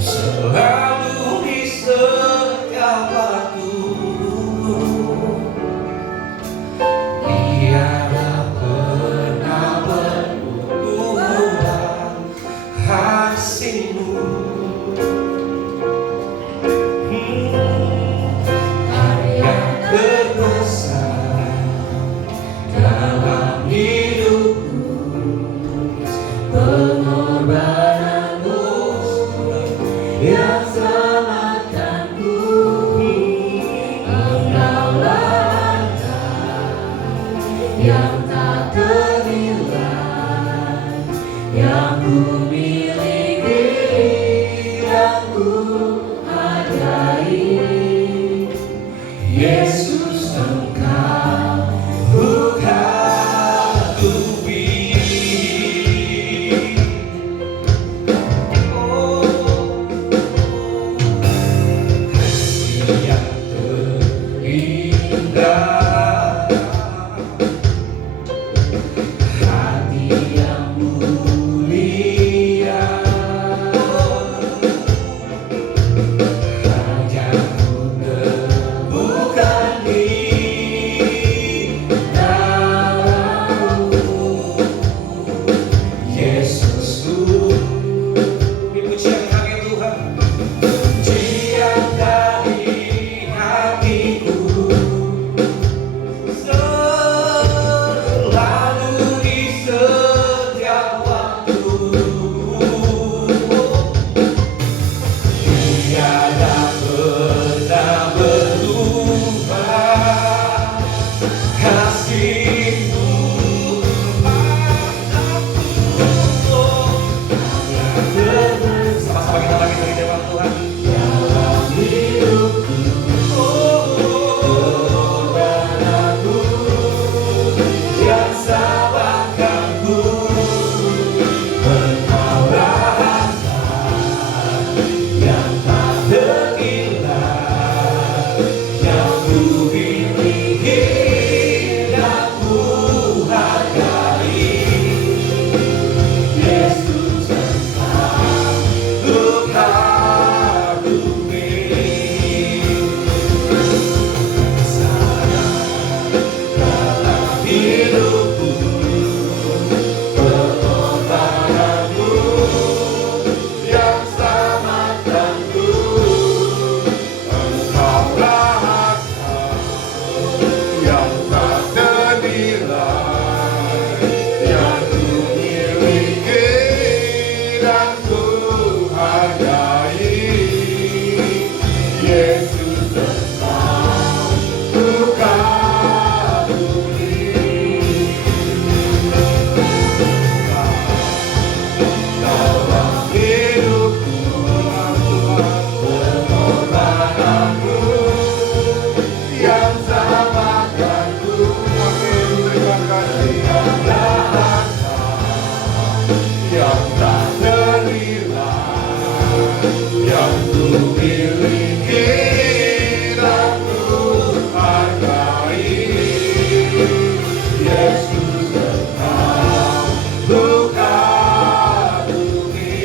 selalu di setiap waktu. Tiada pernah berubah kasih-Mu. Karya terbesar dalam hidupku, pengorbananmu yang selamatkanku. Engkaulah yang tak ternilai, yang ku miliki dan ku hargai. Yesus, Engkau bukan tubi. Oh, kasih yang terindah, hati yang mulia, rajaku bukan di dalammu. Yesusku, ini pujian kami Tuhan, pujian dari hatiku, selalu di setiap waktu. Tiada pernah berubah kasih-Mu padaku. Sama-sama kita lagi beri depan Tuhan. Dalam hidupku, pengorbananmu yang selamatkanku. Engkaulah harta yang tak ternilai, yang ku miliki dan ku hargai. Yesus, Engkau bukan tubi. Dalam hidupku, pengorbananmu yang selamatkanku. Engkaulah harta yang tak ternilai, yang ku miliki dan ku hargai. Yesus, Engkau bukan tubi. Dalam hidupku, pengorbananmu yang selamatkanku. Engkaulah harta yang tak ternilai, yang ku miliki dan ku hargai. Yesus, Engkau bukan tubi.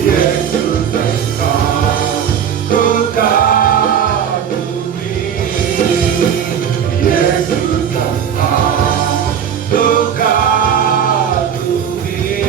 Yesus, Engkau bukan tubi. Yesus, Engkau bukan tubi.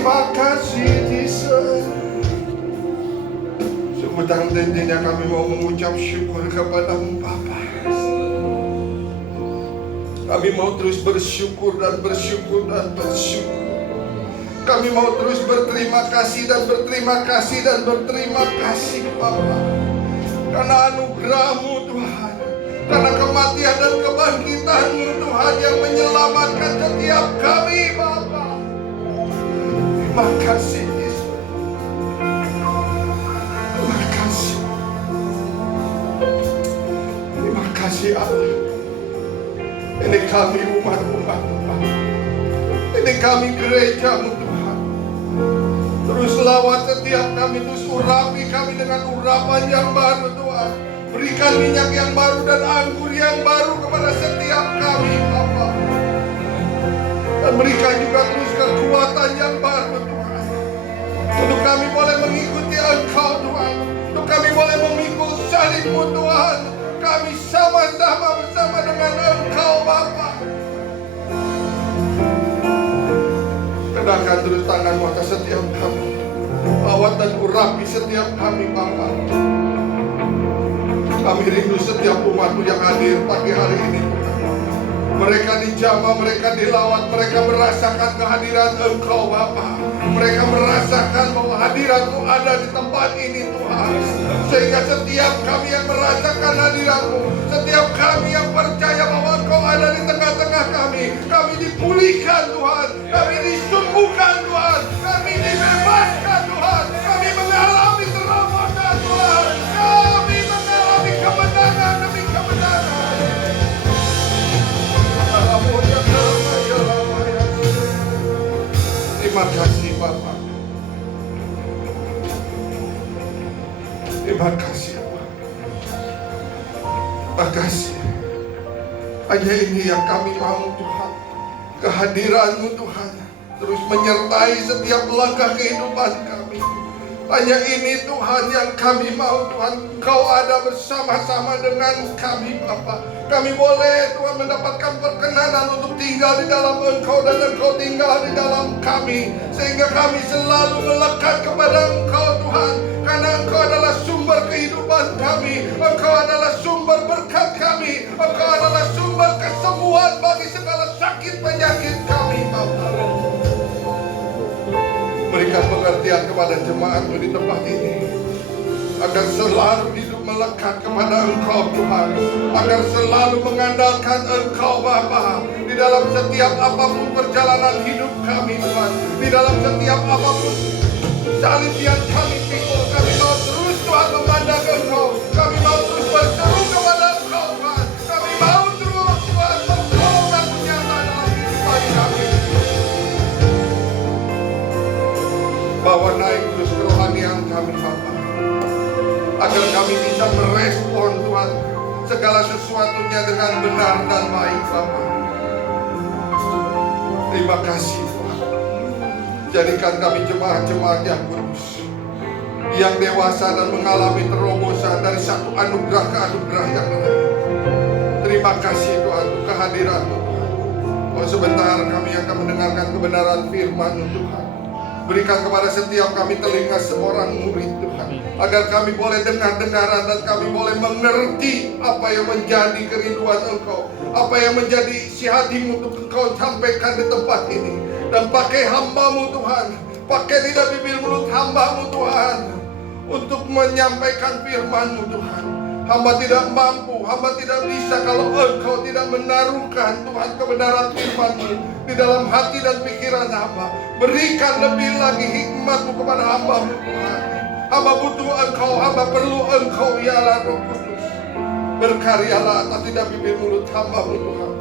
Terima kasih Yesus. Sungguh tentunya kami mau mengucap syukur kepada-Mu Bapa. Kami mau terus bersyukur dan bersyukur dan bersyukur. Kami mau terus berterima kasih dan berterima kasih dan berterima kasih Bapa. Karena anugerah-Mu Tuhan, karena kematian dan kebangkitan-Mu Tuhan yang menyelamatkan setiap kami Bapa. Terima kasih Yesus. Terima kasih. Terima kasih Allah. Ini kami umat-Mu. Ini kami gereja-Mu Tuhan. Terus lawat setiap kami, terus urapi kami dengan urapan yang baru Tuhan. Berikan minyak yang baru dan anggur yang baru kepada setiap kami Bapa. Dan berikan juga terus kekuatan yang baru Tuhan. Untuk kami boleh mengikuti Engkau Tuhan. Untuk kami boleh memikul salib-Mu Tuhan. Kami sama-sama bersama dengan Engkau Bapa. Kedangkan terus tangan-Mu atas setiap kami. Lawat dan urapi setiap kami Bapa. Kami rindu setiap umat-Mu yang hadir pagi hari ini Tuhan. Mereka dijamah, mereka dilawat, mereka merasakan kehadiran Engkau Bapa. Mereka merasakan bahwa hadirat-Mu ada di tempat ini Tuhan. Sehingga setiap kami yang merasakan hadirat-Mu, setiap kami yang percaya bahwa Engkau ada di tengah-tengah kami, kami dipulihkan Tuhan, kami disembuhkan Tuhan, kami dibebaskan Tuhan, kami mengalami terobosan Tuhan, kami mengalami kemenangan demi kemenangan. Terima kasih Bapa. Terima kasih Bapa. Terima kasih. Hanya ini yang kami mau Tuhan. Kehadiran-Mu Tuhan terus menyertai setiap langkah kehidupan kami. Hanya ini Tuhan yang kami mau Tuhan. Kau ada bersama-sama dengan kami Bapa. Kami boleh Tuhan mendapatkan perkenanan untuk tinggal di dalam Engkau dan Engkau tinggal di dalam kami. Sehingga kami selalu melekat kepada Engkau Tuhan. Karena Engkau adalah sumber kehidupan kami. Engkau adalah sumber berkat kami. Engkau adalah sumber kesembuhan bagi segala sakit penyakit kami Bapa. Berikan pengertian kepada jemaat-Mu di tempat ini, agar selalu hidup melekat kepada Engkau Tuhan, agar selalu mengandalkan Engkau Bapa di dalam setiap apapun perjalanan hidup kami Tuhan, di dalam setiap apapun salib yang kami pikul. Kami mau terus Tuhan memandang Engkau, kami mau terus berseru kepada Engkau Tuhan, kami mau terus Tuhan berkorban nyata dalam kehidupan kami. Bawa naik terus kerohanian kami Bapa, agar kami bisa merespon Tuhan segala sesuatunya dengan benar dan baik Bapa. Terima kasih Tuhan. Jadikan kami jemaat-jemaat yang kudus, yang dewasa dan mengalami terobosan dari satu anugerah ke anugerah yang lain. Terima kasih Tuhan untuk kehadiran-Mu Tuhan. Oh, sebentar kami akan mendengarkan kebenaran firman-Mu Tuhan. Berikan kepada setiap kami telinga seorang murid Tuhan, agar kami boleh dengar-dengaran dan kami boleh mengerti apa yang menjadi kerinduan Engkau, apa yang menjadi isi hati-Mu untuk Engkau sampaikan di tempat ini. Dan pakai hamba-Mu Tuhan, pakai lidah bibir mulut hamba-Mu Tuhan, untuk menyampaikan firman-Mu Tuhan. Hamba tidak mampu, hamba tidak bisa kalau Engkau tidak menaruhkan Tuhan kebenaran firman-Mu di dalam hati dan pikiran hamba. Berikan lebih lagi hikmat-Mu kepada hamba-Mu Tuhan. Hamba butuh Engkau, hamba perlu Engkau, ialah Roh Kudus. Berkaryalah atas lidah bibir mulut hamba-Mu Tuhan,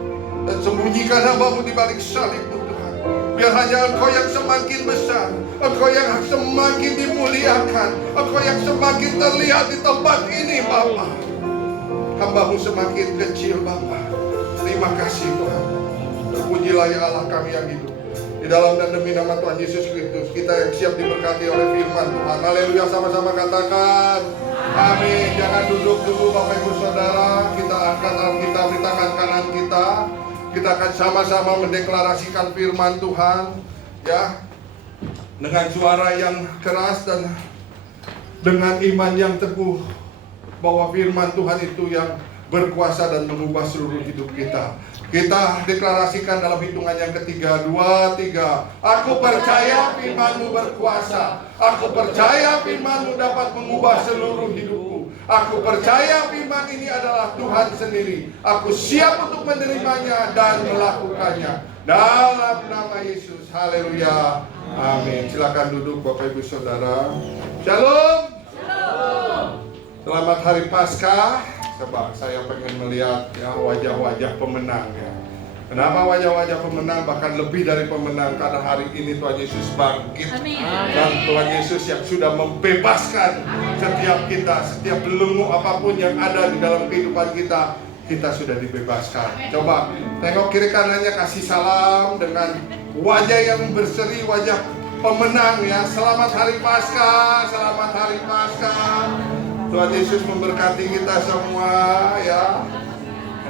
dan sembunyikan hamba-Mu di balik salib-Mu Tuhan. Biar hanya Engkau yang semakin besar, Engkau yang semakin dimuliakan, Engkau yang semakin terlihat di tempat ini Bapa. Hamba-Mu semakin kecil Bapa. Terima kasih Tuhan. Terpujilah ya Allah kami yang hidup. Di dalam dan demi nama Tuhan Yesus Kristus, kita yang siap diberkati oleh firman Tuhan. Haleluya, sama-sama katakan amin. Jangan duduk dulu Bapak Ibu Saudara. Kita angkat Alkitab di tangan kanan kita. Kita akan sama-sama mendeklarasikan firman Tuhan. Ya, dengan suara yang keras dan dengan iman yang teguh bahwa firman Tuhan itu yang berkuasa dan mengubah seluruh hidup kita. Kita deklarasikan dalam hitungan yang ketiga, 2, 3. Aku percaya firman-Mu berkuasa. Aku percaya firman-Mu dapat mengubah seluruh hidupku. Aku percaya firman ini adalah Tuhan sendiri. Aku siap untuk menerimanya dan melakukannya. Dalam nama Yesus. Haleluya. Amin. Silakan duduk Bapak Ibu Saudara. Shalom. Selamat Hari Paskah. Coba saya pengen melihat ya wajah-wajah pemenang ya. Kenapa wajah-wajah pemenang? Bahkan lebih dari pemenang, karena hari ini Tuhan Yesus bangkit. Amin. Dan Tuhan Yesus yang sudah membebaskan setiap kita, setiap belenggu apapun yang ada di dalam kehidupan kita, kita sudah dibebaskan. Coba tengok kiri kanannya, kasih salam dengan wajah yang berseri, wajah pemenang ya. Selamat Hari Paskah, selamat Hari Paskah. Tuhan Yesus memberkati kita semua ya.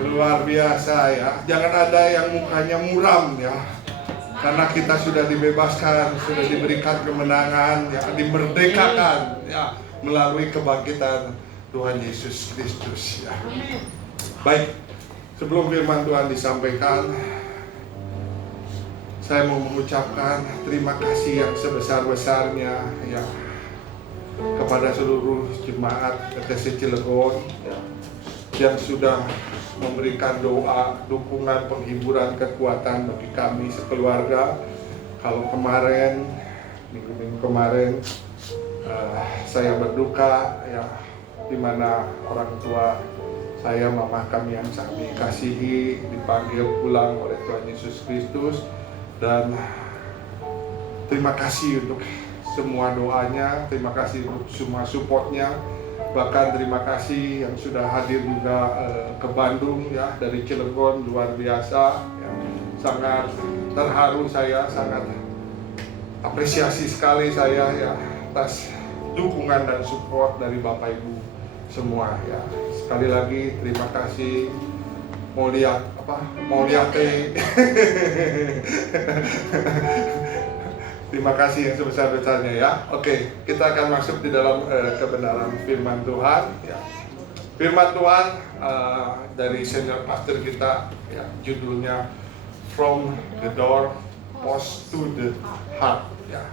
Luar biasa ya. Jangan ada yang mukanya muram ya. Karena kita sudah dibebaskan, sudah diberikan kemenangan ya, dimerdekakan ya melalui kebangkitan Tuhan Yesus Kristus ya. Baik, sebelum firman Tuhan disampaikan, saya mau mengucapkan terima kasih yang sebesar-besarnya ya kepada seluruh jemaat ETC Cilegon ya, yang sudah memberikan doa, dukungan, penghiburan, kekuatan bagi kami sekeluarga. Kalau kemarin, minggu-minggu kemarin, saya berduka ya, di mana orang tua saya, mama kami yang kami kasihi, dipanggil pulang oleh Tuhan Yesus Kristus. Dan terima kasih untuk semua doanya, terima kasih untuk semua supportnya, bahkan terima kasih yang sudah hadir juga ke Bandung ya, dari Cilegon, luar biasa ya. Sangat terharu saya, sangat apresiasi sekali saya ya atas dukungan dan support dari Bapak Ibu semua ya. Sekali lagi terima kasih. Mau lihat Terima kasih yang sebesar-besarnya ya. Oke, kita akan masuk di dalam kebenaran firman Tuhan ya. Firman Tuhan dari senior pastor kita ya, judulnya From the Door Post to the Heart ya.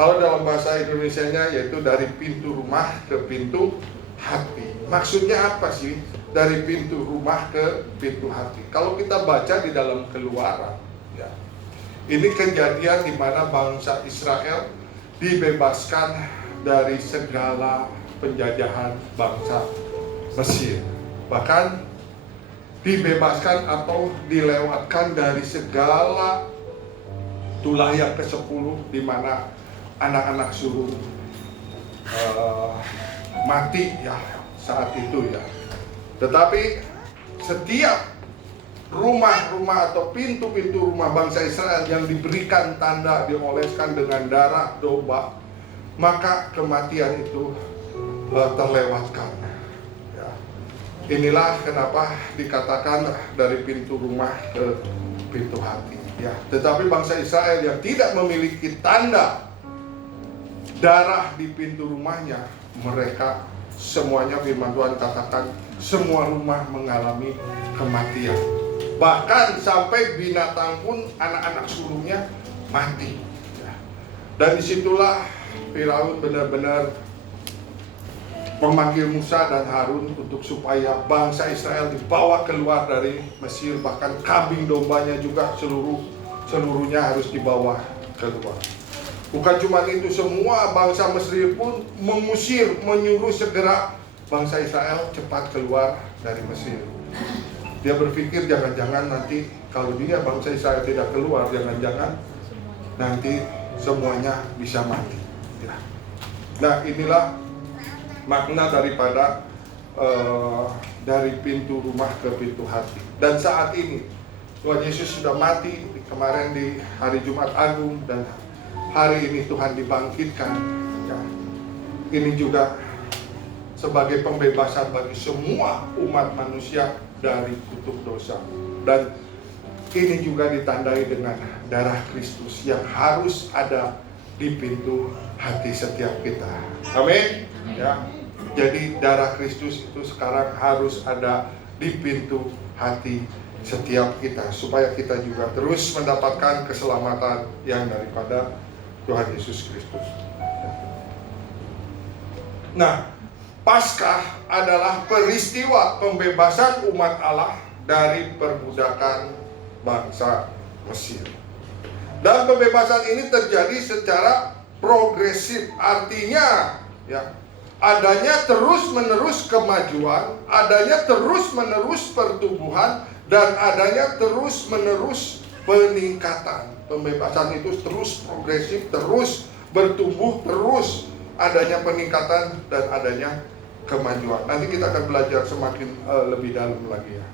Kalau dalam bahasa Indonesianya yaitu dari pintu rumah ke pintu hati. Maksudnya apa sih dari pintu rumah ke pintu hati? Kalau kita baca di dalam Keluaran ya, ini kejadian di mana bangsa Israel dibebaskan dari segala penjajahan bangsa Mesir. Bahkan dibebaskan atau dilewatkan dari segala tulah yang ke-10 di mana anak-anak suruh mati ya saat itu ya. Tetapi setiap rumah-rumah atau pintu-pintu rumah bangsa Israel yang diberikan tanda dioleskan dengan darah domba, maka kematian itu terlewatkan ya. Inilah kenapa dikatakan dari pintu rumah ke pintu hati ya. Tetapi bangsa Israel yang tidak memiliki tanda darah di pintu rumahnya, mereka semuanya, firman Tuhan katakan, semua rumah mengalami kematian. Bahkan sampai binatang pun anak-anak sulungnya mati ya. Dan disitulah Firaun benar-benar memanggil Musa dan Harun untuk supaya bangsa Israel dibawa keluar dari Mesir. Bahkan kambing dombanya juga seluruhnya harus dibawa keluar. Bukan cuma itu, semua bangsa Mesir pun menyuruh segera bangsa Israel cepat keluar dari Mesir. Dia berpikir jangan-jangan nanti kalau dia bangsa Israel tidak keluar, jangan-jangan nanti semuanya bisa mati ya. Nah, inilah makna daripada dari pintu rumah ke pintu hati. Dan saat ini Tuhan Yesus sudah mati kemarin di hari Jumat Agung, dan hari ini Tuhan dibangkitkan ya. Ini juga sebagai pembebasan bagi semua umat manusia dari kutuk dosa. Dan ini juga ditandai dengan darah Kristus yang harus ada di pintu hati setiap kita. Amin. Ya. Jadi darah Kristus itu sekarang harus ada di pintu hati setiap kita, supaya kita juga terus mendapatkan keselamatan yang daripada Tuhan Yesus Kristus. Nah, Paskah adalah peristiwa pembebasan umat Allah dari perbudakan bangsa Mesir. Dan pembebasan ini terjadi secara progresif, artinya ya, adanya terus-menerus kemajuan, adanya terus-menerus pertumbuhan, dan adanya terus-menerus peningkatan. Pembebasan itu terus progresif, terus bertumbuh, terus adanya peningkatan dan adanya kemajuan. Nanti kita akan belajar semakin lebih dalam lagi ya.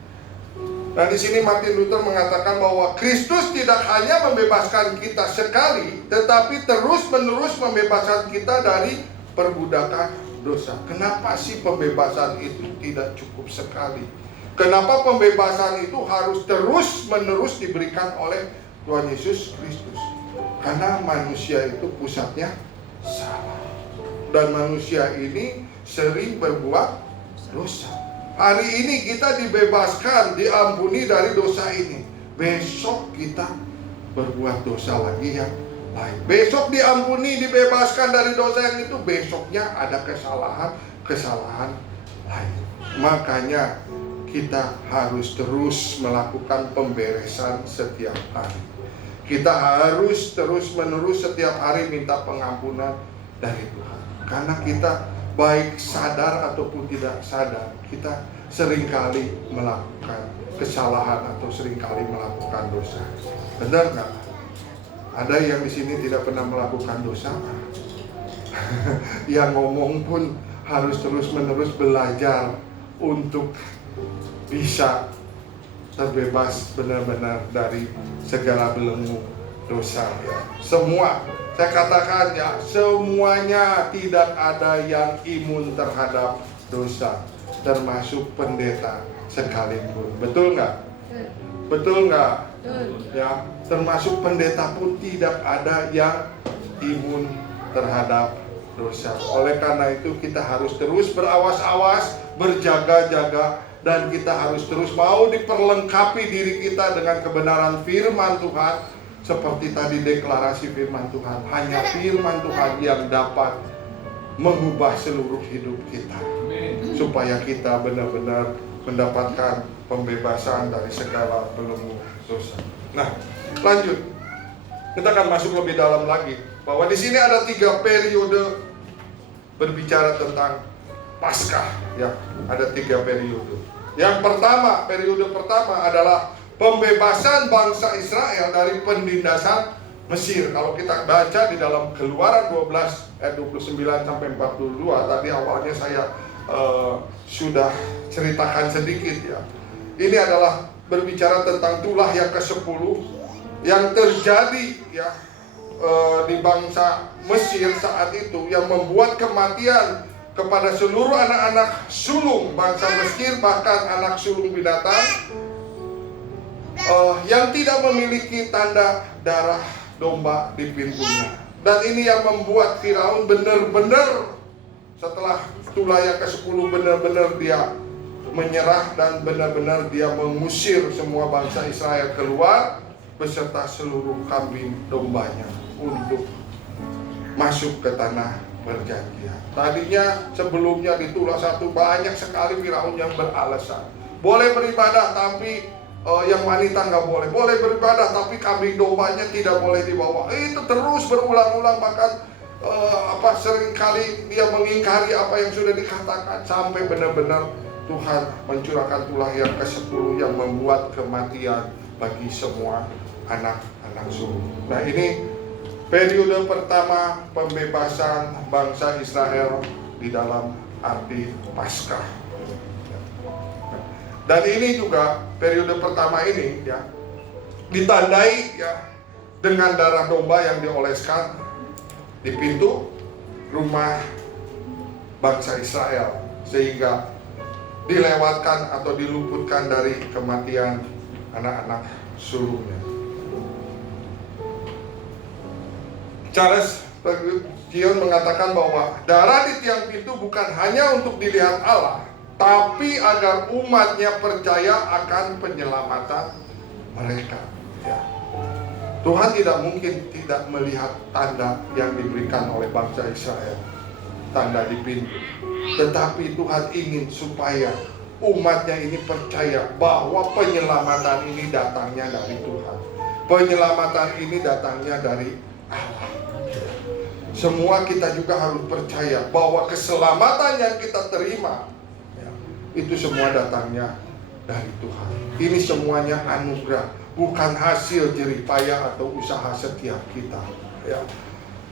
Nah, di sini Martin Luther mengatakan bahwa Kristus tidak hanya membebaskan kita sekali, tetapi terus-menerus membebaskan kita dari perbudakan dosa. Kenapa sih pembebasan itu tidak cukup sekali? Kenapa pembebasan itu harus terus-menerus diberikan oleh Tuhan Yesus Kristus? Karena manusia itu pusatnya salah. Dan manusia ini sering berbuat dosa. Hari ini kita dibebaskan, diampuni dari dosa ini. Besok kita berbuat dosa lagi yang lain. Besok diampuni, dibebaskan dari dosa yang itu. Besoknya ada kesalahan lain. Makanya kita harus terus melakukan pemberesan setiap hari. Kita harus terus-menerus setiap hari minta pengampunan dari Tuhan. Karena kita baik sadar ataupun tidak sadar, kita seringkali melakukan kesalahan atau seringkali melakukan dosa. Benar nggak? Ada yang di sini tidak pernah melakukan dosa? Yang ngomong pun harus terus-menerus belajar untuk bisa terbebas benar-benar dari segala belenggu dosa. Semua, saya katakan ya, semuanya tidak ada yang imun terhadap dosa, termasuk pendeta sekalipun. Betul nggak? Betul nggak? Ya, termasuk pendeta pun tidak ada yang imun terhadap dosa. Oleh karena itu kita harus terus berawas-awas, berjaga-jaga, dan kita harus terus mau diperlengkapi diri kita dengan kebenaran firman Tuhan. Seperti tadi deklarasi firman Tuhan, hanya firman Tuhan yang dapat mengubah seluruh hidup kita, supaya kita benar-benar mendapatkan pembebasan dari segala belenggu dosa. Nah, lanjut. Kita akan masuk lebih dalam lagi, bahwa di sini ada 3 periode berbicara tentang Paskah, ya. Ada 3 periode. Yang pertama, periode pertama adalah pembebasan bangsa Israel dari penindasan Mesir. Kalau kita baca di dalam Keluaran 12 ayat 29 sampai 42, tadi awalnya saya sudah ceritakan sedikit ya. Ini adalah berbicara tentang tulah yang ke-10 yang terjadi ya di bangsa Mesir saat itu, yang membuat kematian kepada seluruh anak-anak sulung bangsa Mesir, bahkan anak sulung binatang yang tidak memiliki tanda darah domba di pintunya. Dan ini yang membuat Firaun benar-benar setelah tulah yang ke-10 benar-benar dia menyerah dan benar-benar dia mengusir semua bangsa Israel keluar beserta seluruh kambing dombanya untuk masuk ke tanah perjanjian. Tadinya sebelumnya di tulah 1 banyak sekali Firaun yang beralasan boleh beribadah tapi yang wanita nggak boleh. Boleh beribadah tapi kambing dombanya tidak boleh dibawa. Itu terus berulang-ulang, bahkan seringkali dia mengingkari apa yang sudah dikatakan, sampai benar-benar Tuhan mencurahkan tulah yang ke-10 yang membuat kematian bagi semua anak-anak sulung. Nah, ini periode pertama pembebasan bangsa Israel di dalam arti Paskah. Dan ini juga periode pertama ini ya ditandai ya dengan darah domba yang dioleskan di pintu rumah bangsa Israel, sehingga dilewatkan atau diluputkan dari kematian anak-anak sulungnya. Charles Gideon mengatakan bahwa darah di tiang pintu bukan hanya untuk dilihat Allah, tapi agar umatnya percaya akan penyelamatan mereka. Ya. Tuhan tidak mungkin tidak melihat tanda yang diberikan oleh bangsa Israel, tanda di pintu. Tetapi Tuhan ingin supaya umatnya ini percaya bahwa penyelamatan ini datangnya dari Tuhan. Penyelamatan ini datangnya dari Allah. Semua kita juga harus percaya bahwa keselamatan yang kita terima, ya, itu semua datangnya dari Tuhan. Ini semuanya anugerah, bukan hasil jerih payah atau usaha setiap kita. Ya.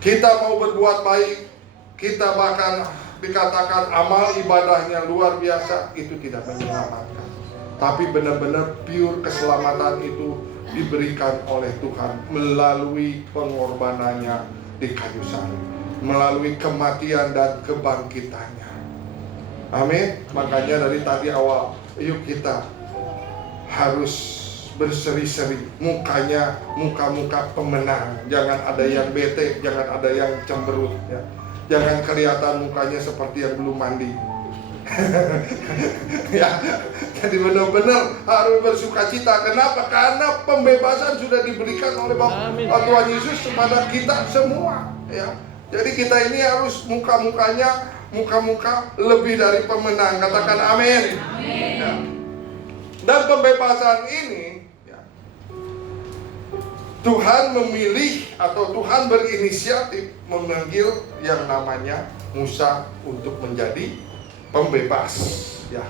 Kita mau berbuat baik, kita bahkan dikatakan amal ibadahnya luar biasa, itu tidak menyelamatkan. Tapi benar-benar pure keselamatan itu diberikan oleh Tuhan melalui pengorbanannya di kayu salib, melalui kematian dan kebangkitannya. Amin. Makanya dari tadi awal, yuk kita harus berseri-seri, mukanya muka-muka pemenang. Jangan ada yang bete, jangan ada yang cemberut, ya. Jangan kelihatan mukanya seperti yang belum mandi. Ya, jadi benar-benar harus bersukacita. Kenapa? Karena pembebasan sudah diberikan oleh Tuhan Yesus kepada kita semua. Ya, jadi kita ini harus muka-muka lebih dari pemenang. Katakan amin. Ya. Dan pembebasan ini, ya, Tuhan memilih atau Tuhan berinisiatif memanggil yang namanya Musa untuk menjadi pembebas, ya.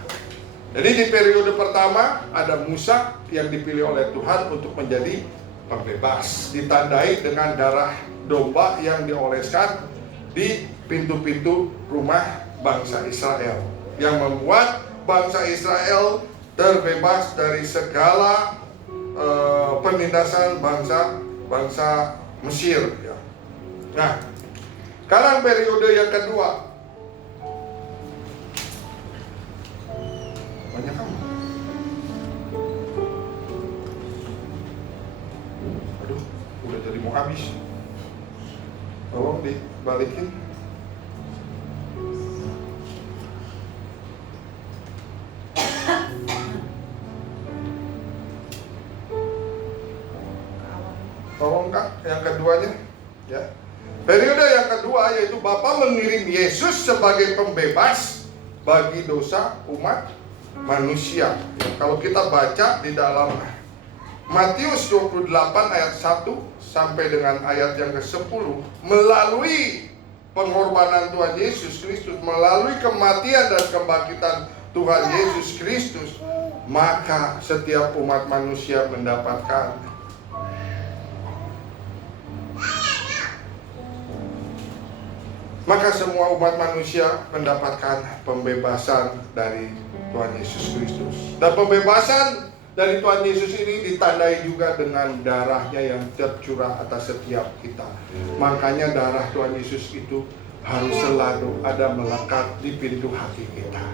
Jadi di periode pertama ada Musa yang dipilih oleh Tuhan untuk menjadi pembebas, ditandai dengan darah domba yang dioleskan di pintu-pintu rumah bangsa Israel, yang membuat bangsa Israel terbebas dari segala penindasan bangsa Mesir, ya. Nah, sekarang periode yang kedua. Banyak kamu. Aduh, udah jadi mau habis. Tolong dibalikin. Tolong Kak, yang keduanya, ya. Periode yang kedua yaitu Bapa mengirim Yesus sebagai pembebas bagi dosa umat manusia. Ya, kalau kita baca di dalam Matius 28 ayat 1 sampai dengan ayat yang ke-10, melalui pengorbanan Tuhan Yesus Kristus, melalui kematian dan kebangkitan Tuhan Yesus Kristus, maka setiap umat manusia mendapatkan semua umat manusia mendapatkan pembebasan dari Tuhan Yesus Kristus. Dan pembebasan dari Tuhan Yesus ini ditandai juga dengan darahnya yang tercurah atas setiap kita. Makanya darah Tuhan Yesus itu harus selalu ada melekat di pintu hati kita.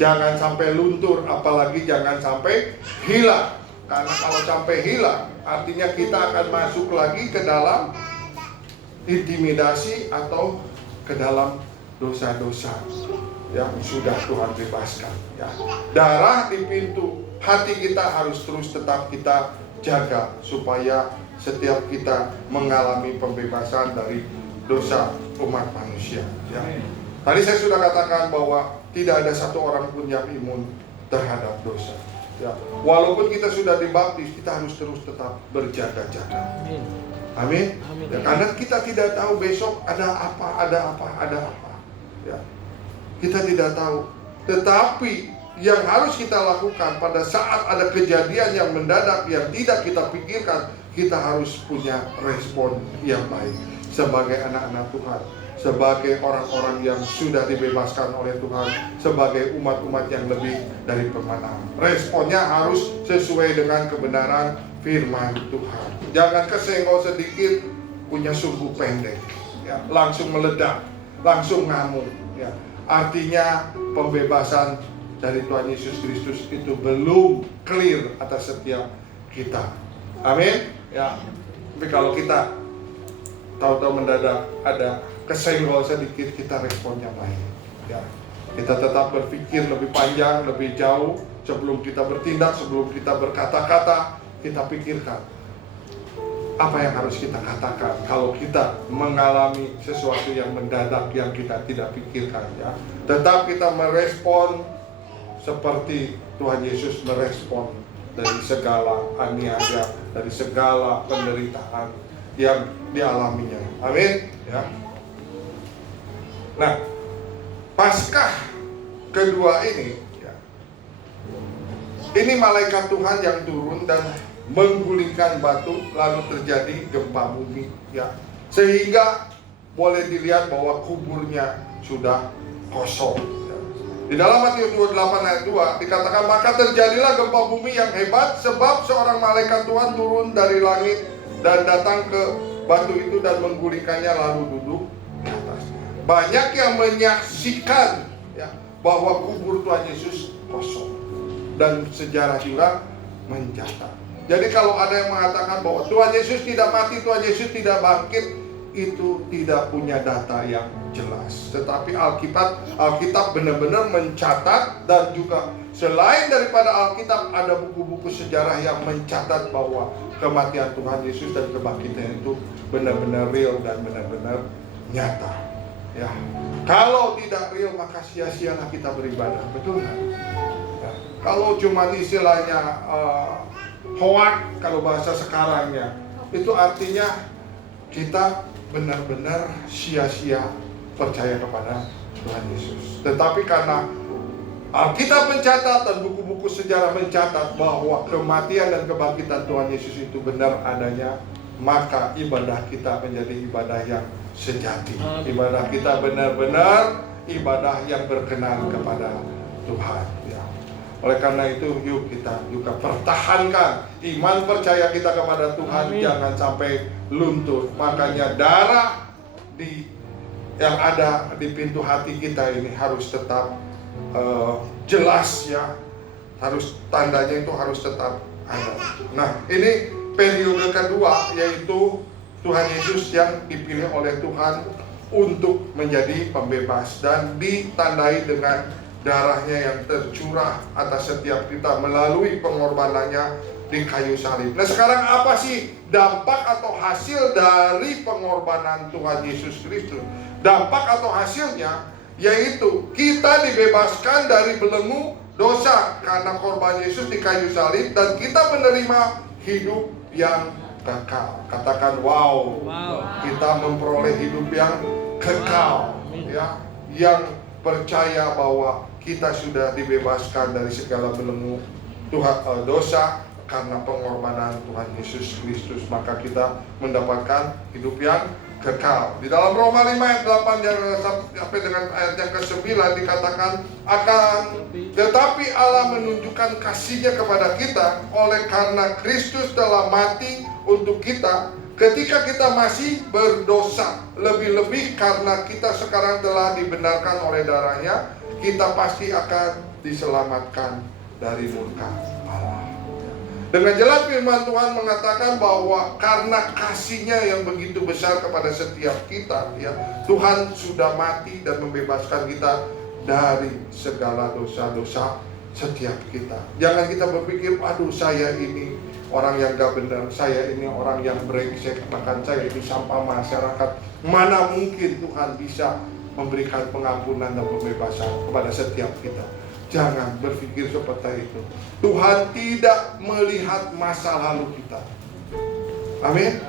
Jangan sampai luntur, apalagi jangan sampai hilang. Karena kalau sampai hilang, artinya kita akan masuk lagi ke dalam intimidasi atau ke dalam dosa-dosa yang sudah Tuhan bebaskan, ya. Darah di pintu hati kita harus terus tetap kita jaga supaya setiap kita mengalami pembebasan dari dosa umat manusia, ya. Tadi saya sudah katakan bahwa tidak ada satu orang pun yang imun terhadap dosa, ya. Walaupun kita sudah dibaptis, kita harus terus tetap berjaga-jaga. Amin. Ya, karena kita tidak tahu besok ada apa. Ya. Kita tidak tahu. Tetapi yang harus kita lakukan pada saat ada kejadian yang mendadak yang tidak kita pikirkan, kita harus punya respon yang baik sebagai anak-anak Tuhan, sebagai orang-orang yang sudah dibebaskan oleh Tuhan, sebagai umat-umat yang lebih dari pemenang. Responnya harus sesuai dengan kebenaran firman Tuhan. Jangan kesenggol sedikit, punya sumbu pendek, ya, langsung meledak, langsung ngamuk, ya. Artinya pembebasan dari Tuhan Yesus Kristus itu belum clear atas setiap kita. Amin. Ya. Tapi kalau kita tahu-tahu mendadak ada kesenggol sedikit, kita responnya baik. Ya, kita tetap berpikir lebih panjang, lebih jauh sebelum kita bertindak, sebelum kita berkata-kata. Kita pikirkan apa yang harus kita katakan kalau kita mengalami sesuatu yang mendadak yang kita tidak pikirkan. Ya, tetap kita merespon seperti Tuhan Yesus merespon dari segala aniaya, dari segala penderitaan yang dialaminya. Amin. Ya. Nah, Paskah kedua ini, ya, ini malaikat Tuhan yang turun dan menggulingkan batu, lalu terjadi gempa bumi, ya, sehingga boleh dilihat bahwa kuburnya sudah kosong. Ya. Di dalam Matius 28 ayat 2 dikatakan, maka terjadilah gempa bumi yang hebat sebab seorang malaikat Tuhan turun dari langit dan datang ke batu itu dan menggulingkannya lalu duduk di atasnya. Banyak yang menyaksikan, ya, bahwa kubur Tuhan Yesus kosong, dan sejarah juga mencatat. Jadi kalau ada yang mengatakan bahwa Tuhan Yesus tidak mati, Tuhan Yesus tidak bangkit, itu tidak punya data yang jelas. Tetapi Alkitab benar-benar mencatat, dan juga selain daripada Alkitab ada buku-buku sejarah yang mencatat bahwa kematian Tuhan Yesus dan kebangkitan itu benar-benar real dan benar-benar nyata. Ya, kalau tidak real maka sia-sialah kita beribadah, betul nggak? Ya. Kalau cuma istilahnya hoak, kalau bahasa sekarangnya, itu artinya kita benar-benar sia-sia percaya kepada Tuhan Yesus. Tetapi karena Alkitab mencatat dan buku-buku sejarah mencatat bahwa kematian dan kebangkitan Tuhan Yesus itu benar adanya, maka ibadah kita menjadi ibadah yang sejati. Ibadah kita benar-benar ibadah yang berkenan kepada Tuhan. Ya. Oleh karena itu, yuk kita juga pertahankan iman percaya kita kepada Tuhan. Amin. Jangan sampai luntur. Makanya darah yang ada di pintu hati kita ini harus tetap jelas, ya. Harus tandanya itu harus tetap ada. Nah, ini periode kedua, yaitu Tuhan Yesus yang dipilih oleh Tuhan untuk menjadi pembebas dan ditandai dengan darahnya yang tercurah atas setiap kita melalui pengorbanannya di kayu salib. Nah, sekarang apa sih dampak atau hasil dari pengorbanan Tuhan Yesus Kristus? Dampak atau hasilnya yaitu kita dibebaskan dari belenggu dosa karena korban Yesus di kayu salib, dan kita menerima hidup yang kekal. Katakan wow. Kita memperoleh hidup yang kekal, ya, yang percaya bahwa kita sudah dibebaskan dari segala belenggu Tuhan dosa karena pengorbanan Tuhan Yesus Kristus, maka kita mendapatkan hidup yang kekal. Di dalam Roma 5 ayat 8 sampai dengan ayat yang ke-9 dikatakan, tetapi Allah menunjukkan kasih-Nya kepada kita oleh karena Kristus telah mati untuk kita ketika kita masih berdosa. Lebih-lebih karena kita sekarang telah dibenarkan oleh darah-Nya, kita pasti akan diselamatkan dari murka Allah. Dengan jelas firman Tuhan mengatakan bahwa karena kasih-Nya yang begitu besar kepada setiap kita, ya, Tuhan sudah mati dan membebaskan kita dari segala dosa-dosa setiap kita. Jangan kita berpikir, aduh saya ini orang yang gak benar, saya ini orang yang brengsek, bahkan saya ini sampah masyarakat. Mana mungkin Tuhan bisa memberikan pengampunan dan pembebasan kepada setiap kita. Jangan berpikir seperti itu. Tuhan tidak melihat masa lalu kita. Amin.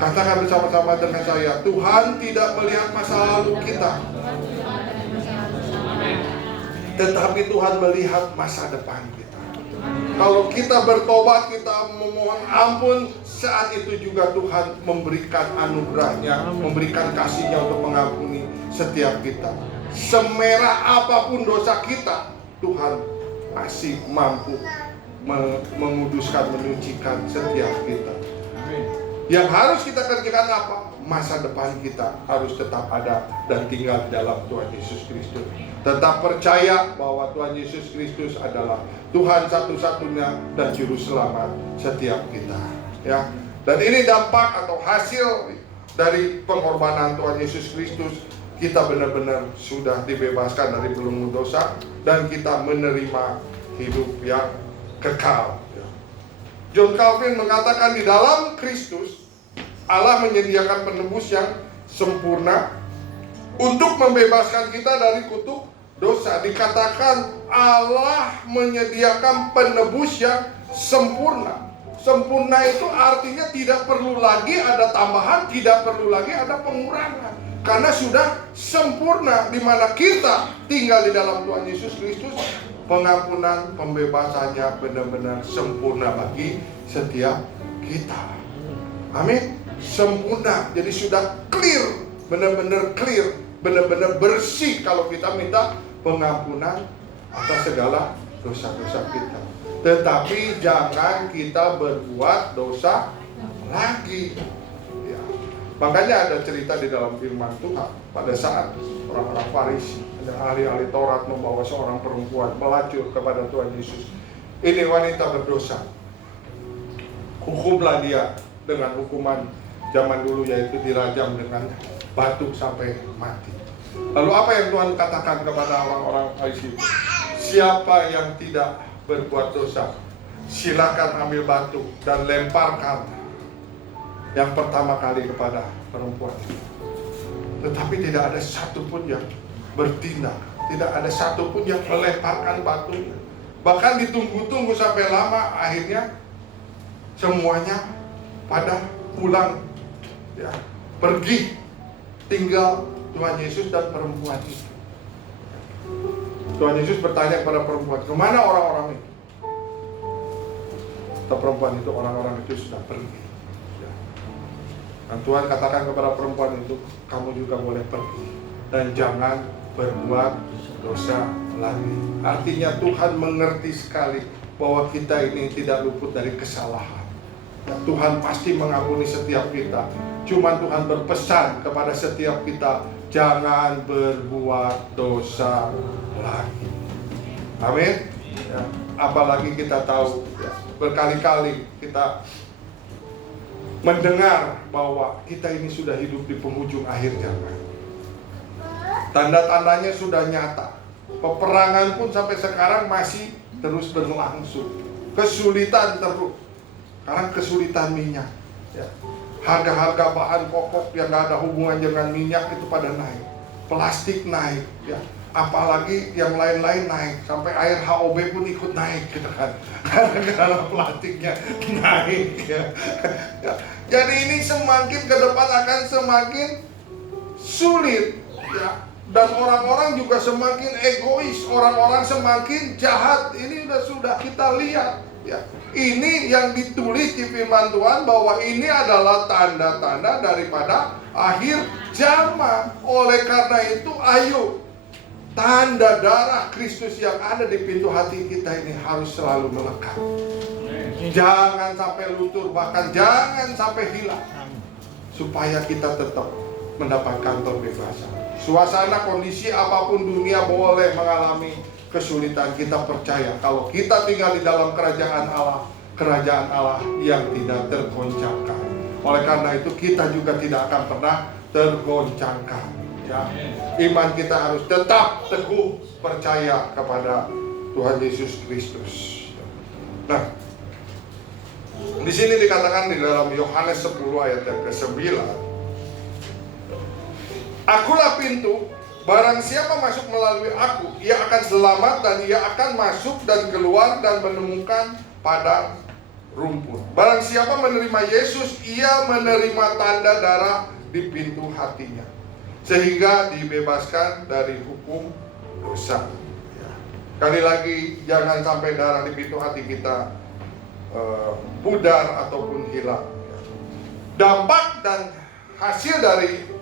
Katakan bersama-sama dengan saya, Tuhan tidak melihat masa lalu kita, tetapi Tuhan melihat masa depan kita. Kalau kita bertobat, kita memohon ampun, saat itu juga Tuhan memberikan anugerah-Nya, memberikan kasih-Nya untuk mengampuni setiap kita. Semerah apapun dosa kita, Tuhan masih mampu menguduskan, menyucikan setiap kita. Yang harus kita kerjakan apa? Masa depan kita harus tetap ada dan tinggal di dalam Tuhan Yesus Kristus. Tetap percaya bahwa Tuhan Yesus Kristus adalah Tuhan satu-satunya dan Juru Selamat setiap kita. Ya. Dan ini dampak atau hasil dari pengorbanan Tuhan Yesus Kristus, kita benar-benar sudah dibebaskan dari belenggu dosa dan kita menerima hidup yang kekal. John Calvin mengatakan di dalam Kristus Allah menyediakan penebus yang sempurna untuk membebaskan kita dari kutuk dosa. Dikatakan Allah menyediakan penebus yang sempurna. Sempurna itu artinya tidak perlu lagi ada tambahan, tidak perlu lagi ada pengurangan. Karena sudah sempurna, di mana kita tinggal di dalam Tuhan Yesus Kristus. Pengampunan, pembebasannya benar-benar sempurna bagi setiap kita. Amin. Sempurna, jadi sudah clear, benar-benar clear, benar-benar bersih kalau kita minta pengampunan atas segala dosa-dosa kita. Tetapi jangan kita berbuat dosa lagi. Ya. Makanya ada cerita di dalam firman Tuhan pada saat orang-orang Farisi, ada ahli-ahli Taurat membawa seorang perempuan melacur kepada Tuhan Yesus. Ini wanita berdosa, hukumlah dia dengan hukuman zaman dulu, yaitu dirajam dengan batu sampai mati. Lalu apa yang Tuhan katakan kepada orang-orang Farisi? Siapa yang tidak berbuat dosa, silakan ambil batu dan lemparkan yang pertama kali kepada perempuan. Tetapi tidak ada satupun yang bertindak, tidak ada satupun yang melemparkan batunya. Bahkan ditunggu-tunggu sampai lama, akhirnya semuanya pada pulang, ya, pergi, tinggal Tuhan Yesus dan perempuan itu. Tuhan Yesus bertanya kepada perempuan, kemana orang-orang itu? Kata perempuan itu, orang-orang itu sudah pergi. Ya. Dan Tuhan katakan kepada perempuan itu, kamu juga boleh pergi dan jangan berbuat dosa lagi. Artinya Tuhan mengerti sekali bahwa kita ini tidak luput dari kesalahan. Dan Tuhan pasti mengampuni setiap kita. Cuma Tuhan berpesan kepada setiap kita, jangan berbuat dosa lagi. Amin. Ya. Apalagi kita tahu, ya, berkali-kali kita mendengar bahwa kita ini sudah hidup di penghujung akhir zaman. Tanda-tandanya sudah nyata. Peperangan pun sampai sekarang masih terus berlangsung. Kesulitan terus. Sekarang kesulitan minyak, ya. Harga-harga bahan pokok yang gak ada hubungan dengan minyak itu pada naik. Plastik naik, ya. Apalagi yang lain-lain naik. Sampai air HOB pun ikut naik, gitu kan. Karena plastiknya naik, ya. Jadi ini semakin ke depan akan semakin sulit, ya. Dan orang-orang juga semakin egois, orang-orang semakin jahat. Ini sudah kita lihat, ya. Ini yang ditulis di firman Tuhan bahwa ini adalah tanda-tanda daripada akhir zaman. Oleh karena itu, ayo, tanda darah Kristus yang ada di pintu hati kita ini harus selalu melekat. Jangan sampai luntur, bahkan jangan sampai hilang, supaya kita tetap mendapatkan kebebasan. Suasana, kondisi apapun dunia boleh mengalami kesulitan, kita percaya kalau kita tinggal di dalam kerajaan Allah yang tidak tergoncangkan. Oleh karena itu kita juga tidak akan pernah tergoncangkan, ya. Iman kita harus tetap teguh percaya kepada Tuhan Yesus Kristus. Nah, di sini dikatakan di dalam Yohanes 10 ayat yang ke-9, Akulah pintu. Barang siapa masuk melalui aku, ia akan selamat dan ia akan masuk dan keluar dan menemukan padang rumput. Barang siapa menerima Yesus, ia menerima tanda darah di pintu hatinya, sehingga dibebaskan dari hukum dosa. Sekali lagi, jangan sampai darah di pintu hati kita pudar ataupun hilang. Dampak dan hasil dari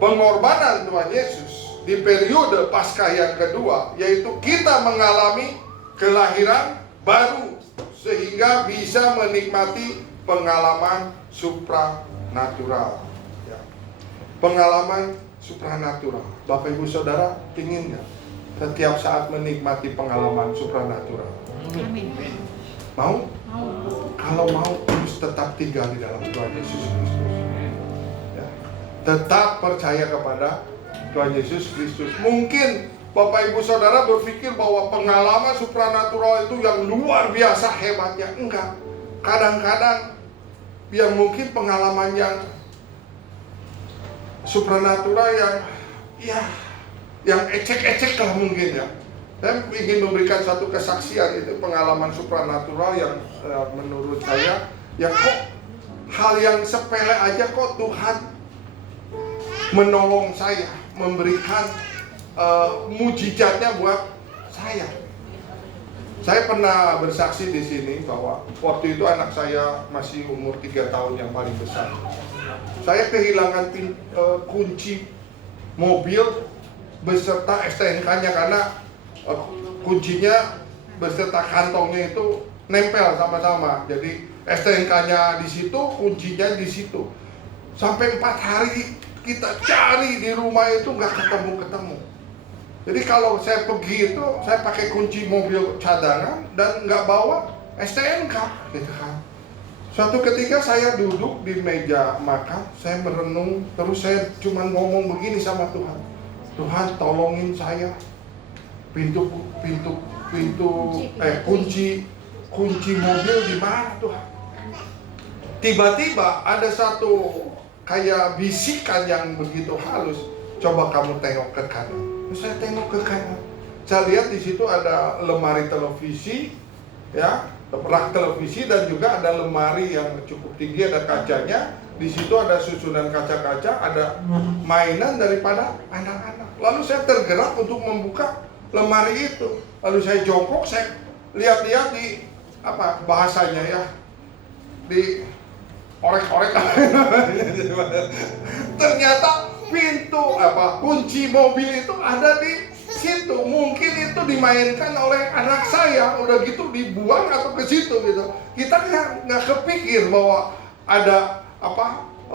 pengorbanan Tuhan Yesus di periode Paskah yang kedua, yaitu kita mengalami kelahiran baru sehingga bisa menikmati pengalaman supranatural, ya. Pengalaman supranatural. Bapak Ibu Saudara ingin nggak setiap saat menikmati pengalaman supranatural? Amin. Mau? Kalau mau, terus tetap tinggal di dalam Tuhan Yesus Kristus. Tetap percaya kepada Tuhan Yesus Kristus. Mungkin Bapak Ibu Saudara berpikir bahwa pengalaman supranatural itu yang luar biasa hebatnya. Enggak. Kadang-kadang yang mungkin pengalaman yang supranatural yang ecek-ecek lah mungkin ya. Saya ingin memberikan satu kesaksian, itu pengalaman supranatural yang menurut saya ya kok hal yang sepele aja kok Tuhan menolong saya, memberikan mujizatnya buat saya. Saya pernah bersaksi di sini bahwa waktu itu anak saya masih umur 3 tahun yang paling besar. Saya kehilangan kunci mobil beserta STNK-nya karena kuncinya beserta kantongnya itu nempel sama-sama. Jadi STNK-nya di situ, kuncinya di situ. Sampai 4 hari kita cari di rumah itu nggak ketemu. Jadi kalau saya pergi itu, saya pakai kunci mobil cadangan dan nggak bawa STNK, gitu kan. Suatu ketika saya duduk di meja makan, saya merenung, terus saya cuma ngomong begini sama Tuhan. Tuhan tolongin saya, kunci mobil di mana Tuhan? Tiba-tiba ada satu kayak bisikan yang begitu halus. Coba kamu tengok ke kanan. Saya tengok ke kanan. Saya lihat di situ ada lemari televisi, ya, rak televisi, dan juga ada lemari yang cukup tinggi, ada kacanya. Di situ ada susunan kaca-kaca, ada mainan daripada anak-anak. Lalu saya tergerak untuk membuka lemari itu. Lalu saya jongkok, saya lihat-lihat di bahasanya ya, di orek-orek. Ternyata kunci mobil itu ada di situ. Mungkin itu dimainkan oleh anak saya, udah gitu dibuang atau ke situ gitu. Kita nggak kepikir bahwa ada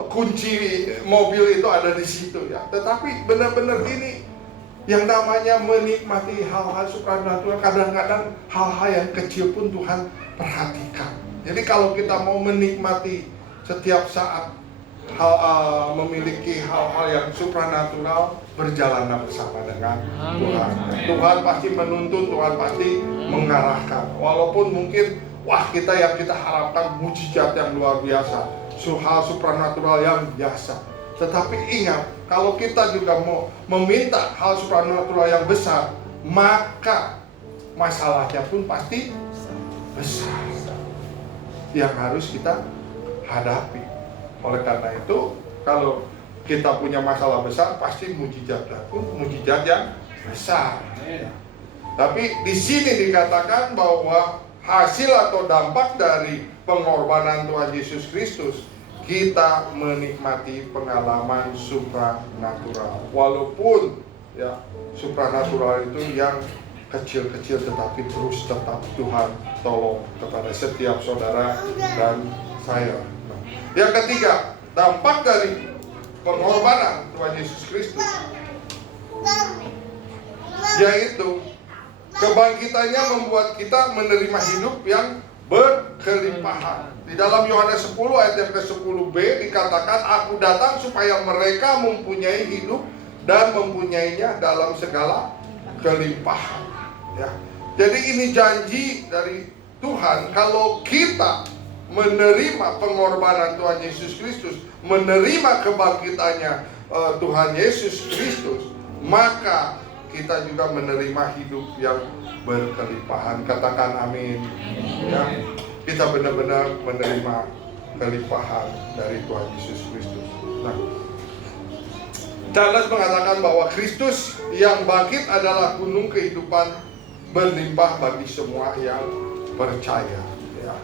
kunci mobil itu ada di situ ya. Tetapi benar-benar ini yang namanya menikmati hal-hal supranatural, kadang-kadang hal-hal yang kecil pun Tuhan perhatikan. Jadi kalau kita mau menikmati setiap saat memiliki hal-hal yang supranatural, berjalanlah bersama dengan Tuhan. Tuhan pasti menuntun, Tuhan pasti mengarahkan. Walaupun mungkin kita harapkan mujizat yang luar biasa, hal supranatural yang biasa. Tetapi ingat, kalau kita juga mau meminta hal supranatural yang besar, maka masalahnya pun pasti besar yang harus kita hadapi. Oleh karena itu, kalau kita punya masalah besar, pasti mujizatnya pun mujizat yang besar. Tapi di sini dikatakan bahwa hasil atau dampak dari pengorbanan Tuhan Yesus Kristus, kita menikmati pengalaman supranatural. Walaupun ya supranatural itu yang kecil-kecil, tetapi terus tetap Tuhan tolong kepada setiap saudara dan saya. Yang ketiga, dampak dari pengorbanan Tuhan Yesus Kristus, yaitu kebangkitannya membuat kita menerima hidup yang berkelimpahan. Di dalam Yohanes 10 ayat yang ke-10b dikatakan, aku datang supaya mereka mempunyai hidup dan mempunyainya dalam segala kelimpahan. Ya. Jadi ini janji dari Tuhan, kalau kita menerima pengorbanan Tuhan Yesus Kristus, menerima kebangkitannya Tuhan Yesus Kristus, maka kita juga menerima hidup yang berkelimpahan. Katakan amin. Ya, kita benar-benar menerima kelimpahan dari Tuhan Yesus Kristus. Nah, Charles mengatakan bahwa Kristus yang bangkit adalah gunung kehidupan berlimpah bagi semua yang percaya. Ya.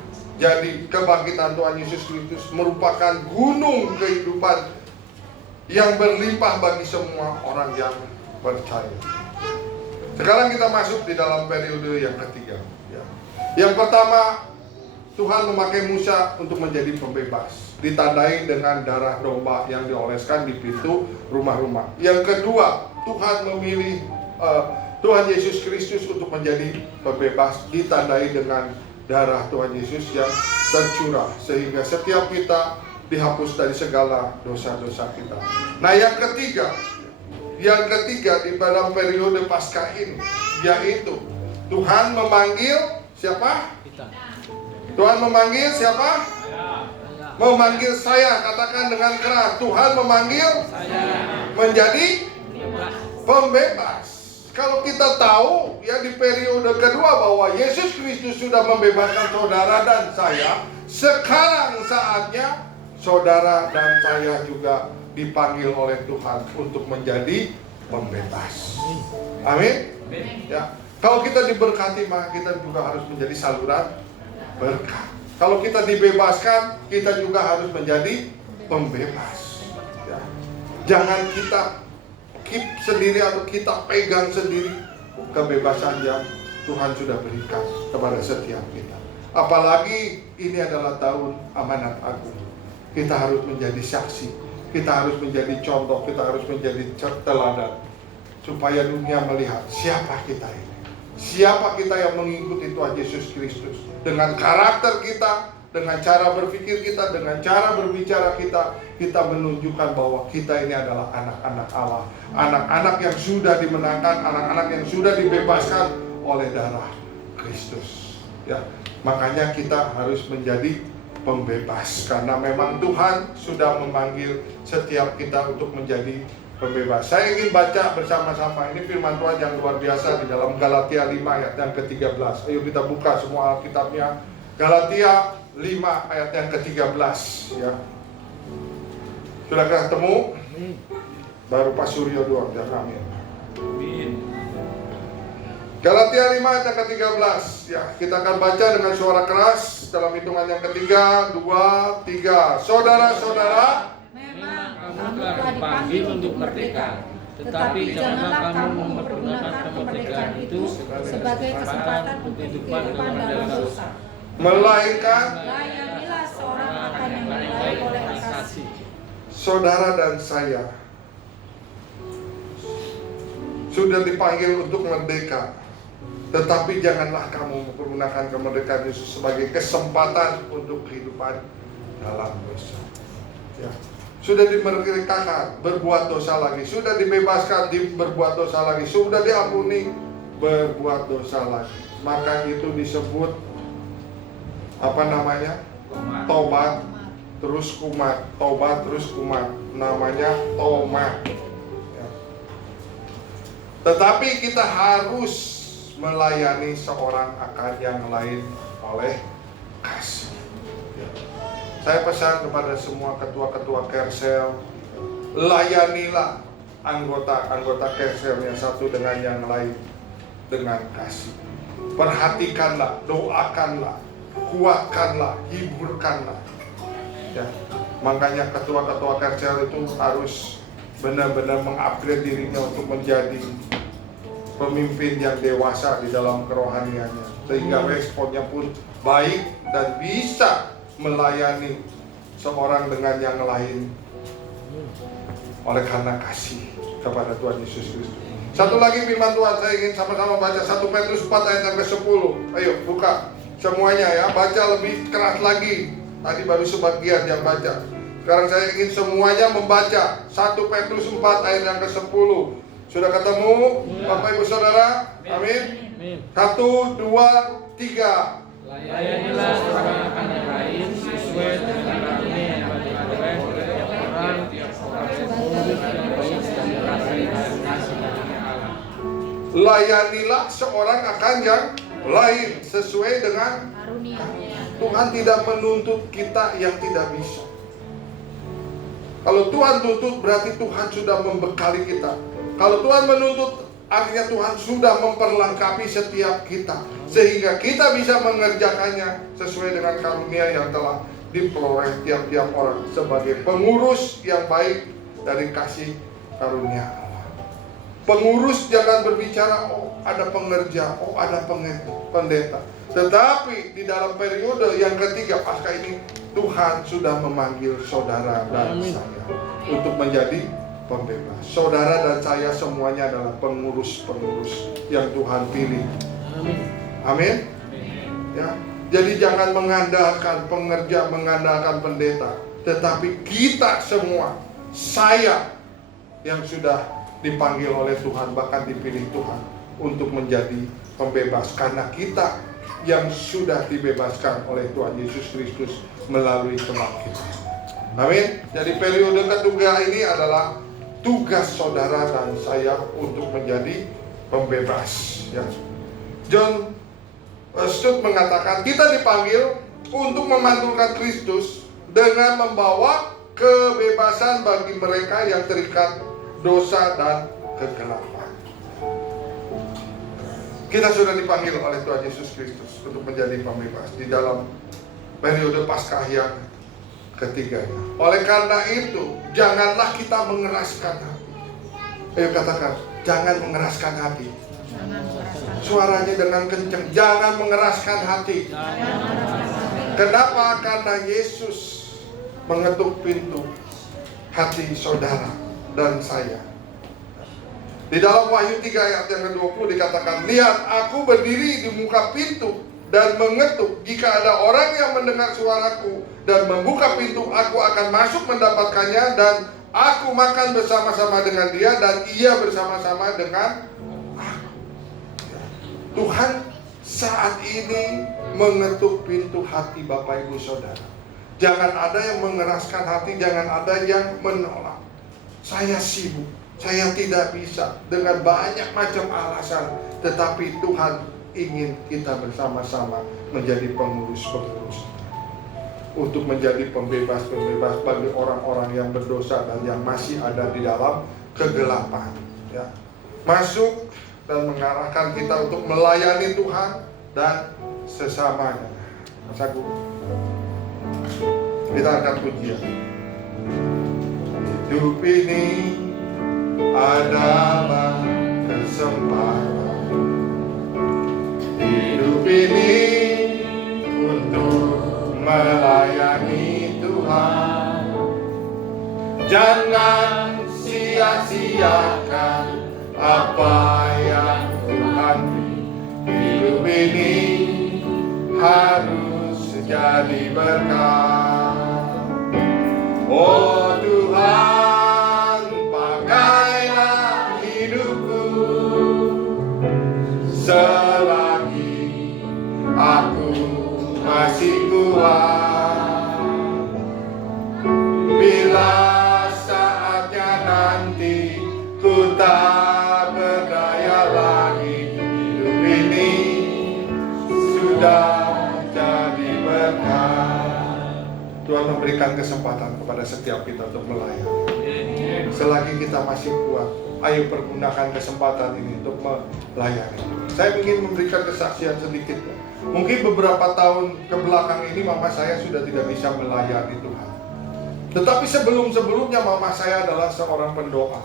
Jadi kebangkitan Tuhan Yesus Kristus merupakan gunung kehidupan yang berlimpah bagi semua orang yang percaya. Sekarang kita masuk di dalam periode yang ketiga. Ya. Yang pertama, Tuhan memakai Musa untuk menjadi pembebas, ditandai dengan darah domba yang dioleskan di pintu rumah-rumah. Yang kedua, Tuhan memilih Tuhan Yesus Kristus untuk menjadi pembebas, ditandai dengan darah Tuhan Yesus yang tercurah, sehingga setiap kita dihapus dari segala dosa-dosa kita. Nah, yang ketiga di dalam periode Paskah ini, yaitu Tuhan memanggil siapa? Tuhan memanggil siapa? Memanggil saya. Katakan dengan keras, Tuhan memanggil saya menjadi pembebas. Kalau kita tahu ya di periode kedua bahwa Yesus Kristus sudah membebaskan saudara dan saya, sekarang saatnya saudara dan saya juga dipanggil oleh Tuhan untuk menjadi pembebas. Amin. Ya. Kalau kita diberkati, maka kita juga harus menjadi saluran berkat. Kalau kita dibebaskan, kita juga harus menjadi pembebas. Ya. Jangan kita keep sendiri atau kita pegang sendiri kebebasan yang Tuhan sudah berikan kepada setiap kita. Apalagi ini adalah tahun amanat agung. Kita harus menjadi saksi, kita harus menjadi contoh, kita harus menjadi teladan, supaya dunia melihat siapa kita ini. Siapa kita yang mengikuti Tuhan Yesus Kristus. Dengan karakter kita, dengan cara berpikir kita, dengan cara berbicara kita, kita menunjukkan bahwa kita ini adalah anak-anak Allah. Anak-anak yang sudah dimenangkan, anak-anak yang sudah dibebaskan oleh darah Kristus. Ya, makanya kita harus menjadi pembebas, karena memang Tuhan sudah memanggil setiap kita untuk menjadi pembebas. Saya ingin baca bersama-sama, ini firman Tuhan yang luar biasa di dalam Galatia 5 ayat yang ke-13. Ayo kita buka semua Alkitabnya. Galatia 5 ayat yang ke-13 ya. Sudah ketemu? Baru Pak Suryo doang, jangan amin. Galatia 5 ayat yang ke-13 ya, kita akan baca dengan suara keras dalam hitungan yang ketiga, 2, 3. Saudara-saudara, memang kamu telah dipanggil untuk merdeka, tetapi janganlah kamu mempergunakan kemerdekaan itu sebagai kesempatan untuk kehidupan dalam dosa. Melainkan Layanilah seorang akan yang lain oleh kasih. saudara dan saya sudah dipanggil untuk merdeka, tetapi janganlah kamu menggunakan kemerdekaan itu sebagai kesempatan untuk kehidupan dalam dosa. Ya. Sudah dimerdekakan, berbuat dosa lagi. Sudah dibebaskan, berbuat dosa lagi. Sudah diampuni, berbuat dosa lagi. Maka itu disebut apa namanya? Tobat terus kumat. Tobat terus kumat. Namanya tomat. Ya. Tetapi kita harus melayani seorang akan yang lain oleh kasih. Ya. Saya pesan kepada semua ketua-ketua Kersel, layanilah anggota-anggota Kersel yang satu dengan yang lain dengan kasih. Perhatikanlah, doakanlah, kuatkanlah, hiburkanlah. Ya. Makanya ketua-ketua Kersel itu harus benar-benar mengupgrade dirinya untuk menjadi pemimpin yang dewasa di dalam kerohaniannya, sehingga responnya pun baik dan bisa melayani seorang dengan yang lain oleh karena kasih kepada Tuhan Yesus Kristus. Satu lagi firman Tuhan, saya ingin sama-sama baca 1 Petrus 4 ayat yang ke-10. Ayo buka semuanya ya, baca lebih keras lagi. Tadi baru sebagian yang baca. Sekarang saya ingin semuanya membaca 1 Petrus 4 ayat yang ke-10. Sudah ketemu Bapak Ibu Saudara? Amin. 1, 2, 3. Layanilah seorang akan yang lain sesuai dengan karunia yang Tuhan berikan kepada tiap orang sebagai baik dan berasal dari kasih Allah. Layanilah seorang akan yang lain sesuai dengan karunia. Tuhan tidak menuntut kita yang tidak bisa. Kalau Tuhan tuntut berarti Tuhan sudah membekali kita. Kalau Tuhan menuntut, artinya Tuhan sudah memperlengkapi setiap kita, sehingga kita bisa mengerjakannya sesuai dengan karunia yang telah diperoleh tiap-tiap orang sebagai pengurus yang baik dari kasih karunia Allah. Pengurus jangan berbicara, oh ada pengerja, oh ada pendeta. Tetapi di dalam periode yang ketiga Paskah ini, Tuhan sudah memanggil saudara dan saya untuk menjadi pembebas. Saudara dan saya semuanya adalah pengurus-pengurus yang Tuhan pilih. Amin. Ya. Jadi jangan mengandalkan pengerja, mengandalkan pendeta. tetapi kita semua, saya yang sudah dipanggil oleh Tuhan, bahkan dipilih Tuhan untuk menjadi pembebas, karena kita yang sudah dibebaskan oleh Tuhan Yesus Kristus melalui kebangkitan. Amin. Jadi periode ketiga ini adalah tugas saudara dan saya untuk menjadi pembebas. Ya. John Stott mengatakan kita dipanggil untuk memantulkan Kristus dengan membawa kebebasan bagi mereka yang terikat dosa dan kegelapan. Kita sudah dipanggil oleh Tuhan Yesus Kristus untuk menjadi pembebas di dalam periode Paskah yang ketiganya. Oleh karena itu, janganlah kita mengeraskan hati. Ayo katakan, jangan mengeraskan hati. Suaranya dengan kencang, jangan mengeraskan hati. Kenapa? Karena Yesus mengetuk pintu hati saudara dan saya. Di dalam Wahyu 3 ayat yang ke-20 dikatakan, lihat, aku berdiri di muka pintu dan mengetuk. Jika ada orang yang mendengar suaraku dan membuka pintu, aku akan masuk mendapatkannya dan aku makan bersama-sama dengan dia dan ia bersama-sama dengan aku. Tuhan saat ini mengetuk pintu hati Bapak Ibu Saudara. Jangan ada yang mengeraskan hati, jangan ada yang menolak. Saya sibuk, saya tidak bisa, dengan banyak macam alasan. Tetapi Tuhan ingin kita bersama-sama menjadi pengurus-pengurus, untuk menjadi pembebas-pembebas bagi orang-orang yang berdosa dan yang masih ada di dalam kegelapan, ya. Masuk dan mengarahkan kita untuk melayani Tuhan dan sesamanya. Mas Agung, kita akan pujian. Hidup ini adalah kesempatan. Hidup ini untuk melayani Tuhan. Jangan sia-siakan apa yang Tuhan beri. Hidup ini harus jadi berkat. Oh Tuhan, pakailah hidupku selagi aku masih kuat. Bila saatnya nanti ku tak berdaya lagi, hidup ini sudah jadi berkat. Tuhan memberikan kesempatan kepada setiap kita untuk melayani. Selagi kita masih kuat, ayo pergunakan kesempatan ini untuk melayani. Saya ingin memberikan kesaksian sedikit. Mungkin beberapa tahun ke belakang ini mama saya sudah tidak bisa melayani Tuhan. Tetapi sebelum-sebelumnya mama saya adalah seorang pendoa.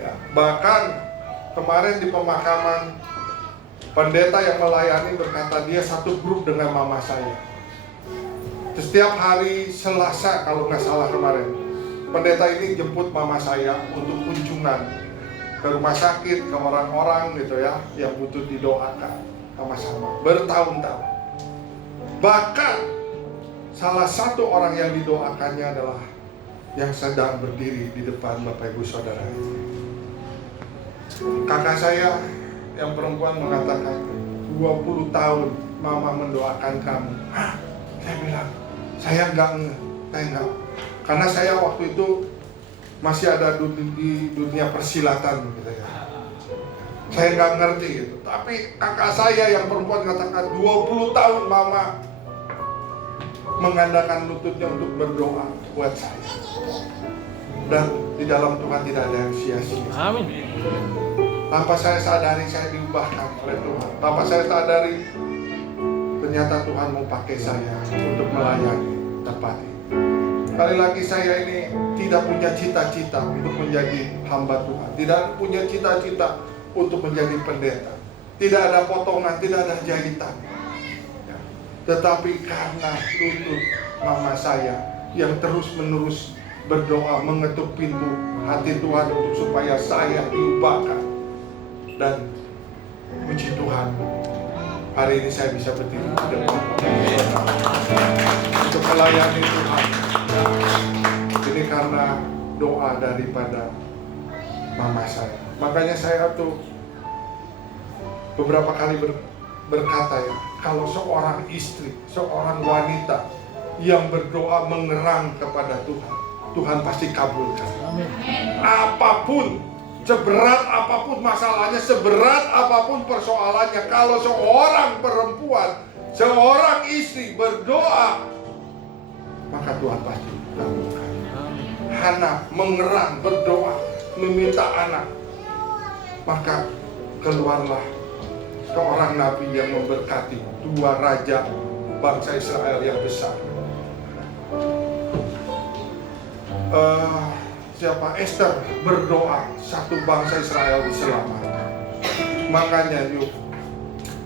Ya, bahkan kemarin di pemakaman, pendeta yang melayani berkata dia satu grup dengan mama saya. Setiap hari Selasa kalau nggak salah kemarin, pendeta ini jemput mama saya untuk kunjungan ke rumah sakit, ke orang-orang gitu ya, yang butuh didoakan sama-sama bertahun-tahun. Bahkan salah satu orang yang didoakannya adalah yang sedang berdiri di depan Bapak Ibu Saudara. Kakak saya yang perempuan mengatakan, 20 tahun mama mendoakan kamu. Hah? Saya bilang, saya enggak. Karena saya waktu itu masih ada di dunia persilatan gitu ya. Saya nggak ngerti gitu. Tapi kakak saya yang perempuan katakan 20 tahun mama mengandalkan lututnya untuk berdoa buat saya. Dan di dalam Tuhan tidak ada yang sia-sia. Amin. Tanpa saya sadari saya diubahkan oleh Tuhan. Tanpa saya sadari ternyata Tuhan mau pakai saya untuk melayani tempat ini. Kali lagi saya ini tidak punya cita-cita untuk menjadi hamba Tuhan. Tidak punya cita-cita untuk menjadi pendeta. Tidak ada potongan, tidak ada jahitan. Ya. Tetapi karena lutut mama saya yang terus-menerus berdoa mengetuk pintu hati Tuhan untuk supaya saya diubahkan. Dan puji Tuhan, hari ini saya bisa berdiri di depan untuk melayani Tuhan. Ini karena doa daripada mama saya. Makanya saya tuh beberapa kali berkata ya, kalau seorang istri, seorang wanita yang berdoa mengerang kepada Tuhan, Tuhan pasti kabulkan. Apapun, seberat apapun masalahnya, seberat apapun persoalannya, kalau seorang perempuan, seorang istri berdoa, maka Tuhan pasti kabulkan. Hana mengerang, berdoa, meminta anak, maka keluarlah seorang nabi yang memberkati dua raja bangsa Israel yang besar. Siapa? Esther berdoa satu bangsa Israel diselamatkan. Makanya yuk